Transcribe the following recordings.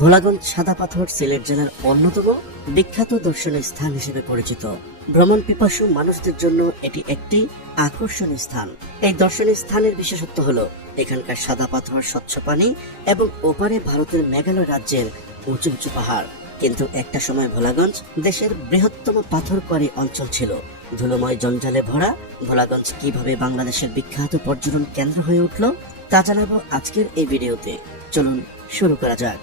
ভোলাগঞ্জ সাদা পাথর সিলেট জেলার অন্যতম বিখ্যাত দর্শনীয় স্থান হিসেবে পরিচিত। ভ্রমণ পিপাসু মানুষদের জন্য এটি একটি আকর্ষণীয় স্থান। এই দর্শনীয় স্থানের বিশেষত্ব হলো এখানকার সাদা পাথর, স্বচ্ছ পানি এবং ওপারে ভারতের মেঘালয় রাজ্যের উঁচু উঁচু পাহাড়। কিন্তু একটা সময় ভোলাগঞ্জ দেশের বৃহত্তম পাথর কোয়ারি অঞ্চল ছিল। ধুলোময় জঞ্জালে ভরা ভোলাগঞ্জ কিভাবে বাংলাদেশের বিখ্যাত পর্যটন কেন্দ্র হয়ে উঠল তা জানাবো আজকের এই ভিডিওতে। চলুন শুরু করা যাক।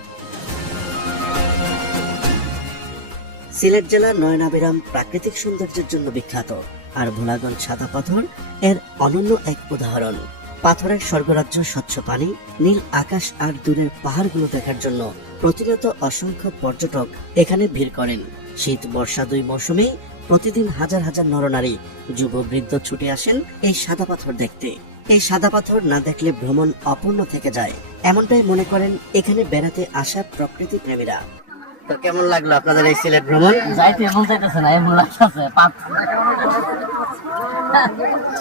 সিলেট জেলা নয়নাভিরাম প্রাকৃতিক সৌন্দর্যের জন্য বিখ্যাত, আর ভোলাগঞ্জ সাদা পাথর এর অনন্য এক উদাহরণ। পাথরের স্বর্গরাজ্য, স্বচ্ছ পানি, নীল আকাশ আর দূরের পাহাড়গুলো দেখার জন্য প্রতিনিয়ত অসংখ্য পর্যটক এখানে ভিড় করেন। শীত বর্ষা দুই মৌসুমে প্রতিদিন হাজার হাজার নরনারী, যুব বৃদ্ধ ছুটে আসেন এই সাদা পাথর দেখতে। এই সাদা পাথর না দেখলে ভ্রমণ অপূর্ণ থেকে যায়, এমনটাই মনে করেন এখানে বেড়াতে আসা প্রকৃতি প্রেমীরা। তো কেমন লাগলো আপনাদের এই সিলেট ভ্রমণ? যাইতে মন চাইতেছে না, এমন লাগতেছে।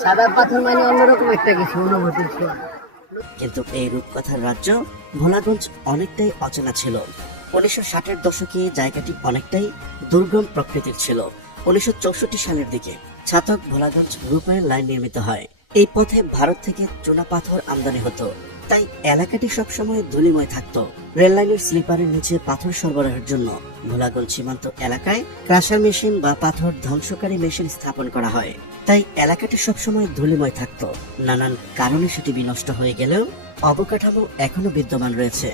সাদা পাথর মানে অন্যরকম একটা কিছু অনুভূতি ছিল। কিন্তু এই রূপকথার রাজ্য ভোলাগঞ্জ অনেকটাই অচেনা ছিল। 1960-এর দশকে জায়গাটি অনেকটাই দুর্গম প্রকৃতির ছিল। 1964 সালের দিকে ছাতক ভোলাগঞ্জ রূপায়ণ লাইন নির্মিত হয়। এই পথে ভারত থেকে চুনা পাথর আমদানি হতো, তাই এলাকাটি সবসময় ধূলিময় থাকত। রেল লাইনের স্লিপারের নিচে পাথর সরবরাহের জন্য ভোলাগঞ্জ সীমান্ত এলাকায় ক্রাশার মেশিন বা পাথর ধ্বংসকারী মেশিন স্থাপন করা হয়। তাই এলাকাটি সবসময় ধূলিময় থাকত। নানান কারণে সেটি বিনষ্ট হয়ে গেলেও অবকাঠামো এখনো বিদ্যমান রয়েছে।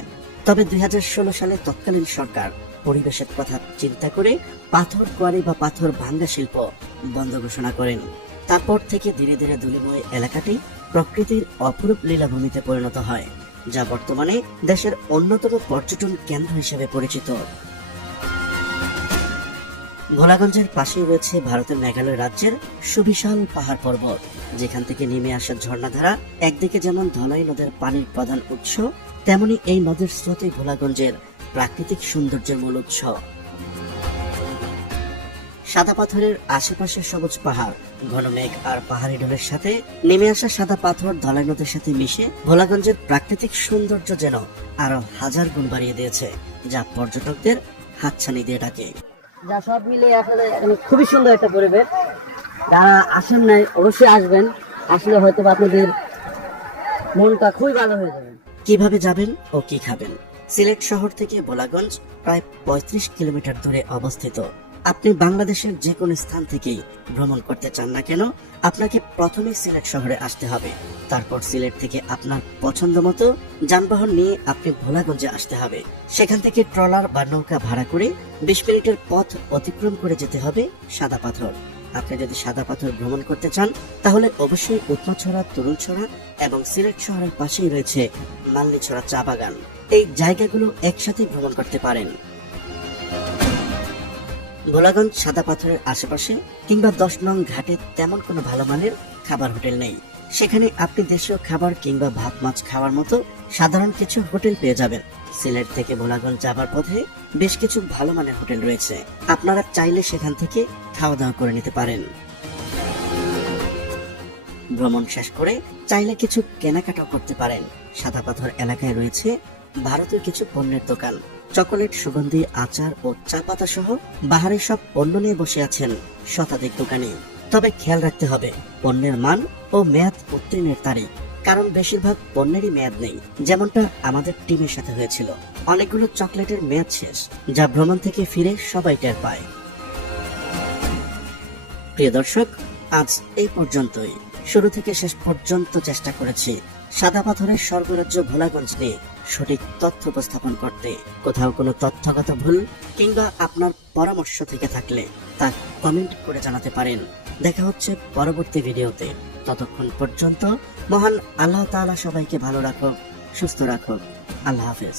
তবে 2016 সালে তৎকালীন সরকার পরিবেশের কথা চিন্তা করে পাথর কোয়ারি বা পাথর ভাঙ্গা শিল্প বন্ধ ঘোষণা করেন। তারপর থেকে ধীরে ধীরে ধূলিময় এলাকাটি প্রকৃতির অপরূপ লীলাভূমিতে পরিণত হয়, যা বর্তমানে দেশের অন্যতম পর্যটন কেন্দ্র হিসেবে পরিচিত। ভোলাগঞ্জের পাশেই রয়েছে ভারতের মেঘালয় রাজ্যের সুবিশাল পাহাড় পর্বত, যেখান থেকে নেমে আসা ঝর্ণাধারা। একদিকে যেমন ধলাই নদের পানির প্রধান উৎস, তেমনি এই নদের স্রোতই ভোলাগঞ্জের প্রাকৃতিক সৌন্দর্যের মূল উৎস। সাদা পাথরের আশেপাশে সবুজ পাহাড়, ঘন মেঘ আর পাহাড়ি ঢলের সাথে নেমে আসা সাদা পাথর ধলাই নদের সাথে মিশে ভোলাগঞ্জের প্রাকৃতিক সৌন্দর্য যেন আরো হাজার গুণ বাড়িয়ে দিয়েছে, যা পর্যটকদের হাতছানি দিয়ে ডাকে। যা সব মিলে আসলে খুবই সুন্দর একটা পরিবেশ। যারা আসেন নাই অবশ্যই আসবেন, আসলে হয়তো আপনাদের মনটা খুবই ভালো হয়ে যাবে। কিভাবে যাবেন ও কি খাবেন? সিলেট শহর থেকে ভোলাগঞ্জ প্রায় 35 কিলোমিটার দূরে অবস্থিত। আপনি বাংলাদেশের যে কোনো স্থান থেকেই ভ্রমণ করতে চান না কেন, আপনাকে প্রথমে সিলেট শহরে আসতে হবে। তারপর সিলেট থেকে আপনার পছন্দ মতো যানবাহন নিয়ে আপনি ভোলাগঞ্জে আসতে হবে। সেখান থেকে ট্রলার বা নৌকা ভাড়া করে 20 মিনিটের পথ অতিক্রম করে যেতে হবে সাদা পাথর। আপনি যদি সাদা পাথর ভ্রমণ করতে চান তাহলে অবশ্যই উৎমাছড়া, তরুলছড়া এবং সিলেট শহরের পাশেই রয়েছে মাল্লিছড়া চা বাগান। এই জায়গাগুলো একসাথে ভ্রমণ করতে পারেন। ভোলাগঞ্জ সাদা পাথরের আশেপাশে কিংবা 10 নং ঘাটে তেমন কোনো ভালো মানের খাবার হোটেল নেই। সেখানে আপনি দেশীয় খাবার কিংবা ভাত মাছ খাওয়ার মতো সাধারণ কিছু হোটেল পেয়ে যাবেন। সিলেট থেকে ভোলাগঞ্জ যাবার পথে বেশ কিছু ভালো মানের হোটেল রয়েছে, আপনারা চাইলে সেখান থেকে খাওয়া দাওয়া করে নিতে পারেন। ভ্রমণ শেষ করে চাইলে কিছু কেনাকাটাও করতে পারেন। সাদা পাথর এলাকায় রয়েছে ভারতীয় কিছু পণ্যের দোকান। চকোলেট, সুগন্ধি, আচার ও চা পাতা সহ বাহারি সব পণ্য নিয়ে বসে আছেন শতাধিক দোকানি। তবে খেয়াল রাখতে হবে পণ্যের মান ও মেয়াদ উত্তীর্ণের তারিখ, কারণ বেশিরভাগ পণ্যেরই মেয়াদ নেই। যেমনটা আমাদের টিমের সাথে হয়েছিল, অনেকগুলো চকলেটের মেয়াদ শেষ, যা ভ্রমণ থেকে ফিরে সবাই টের পায়। প্রিয় দর্শক, আজ এই পর্যন্তই। শুরু থেকে শেষ পর্যন্ত চেষ্টা করেছি সাদা পাথরের স্বর্গরাজ্য ভোলাগঞ্জ নিয়ে সঠিক তথ্য উপস্থাপন করতে। কোথাও কোনো তথ্যগত ভুল কিংবা আপনার পরামর্শ থেকে থাকলে তা কমেন্ট করে জানাতে পারেন। দেখা হচ্ছে পরবর্তী ভিডিওতে। ততক্ষণ পর্যন্ত মহান আল্লাহ তাআলা সবাইকে ভালো রাখুক, সুস্থ রাখুক। আল্লাহ হাফেজ।